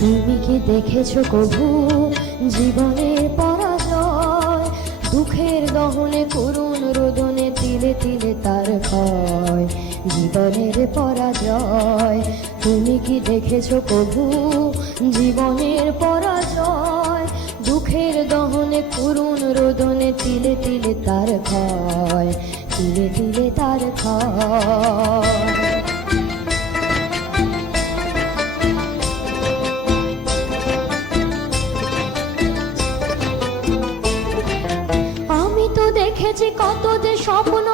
তুমি কি দেখেছো কভু জীবনের পরাজয়? দুঃখের দহনে করুণ রোদনে তিলে তিলে তার ক্ষয়, জীবনের পরাজয়। তুমি কি দেখেছো কভু জীবনের পরাজয়? দুঃখের দহনে করুণ রোদনে তিলে তিলে তার ক্ষয়, তিলে তিলে তার ক্ষয়। আমি তো দেখেছি কত যে স্বপ্ন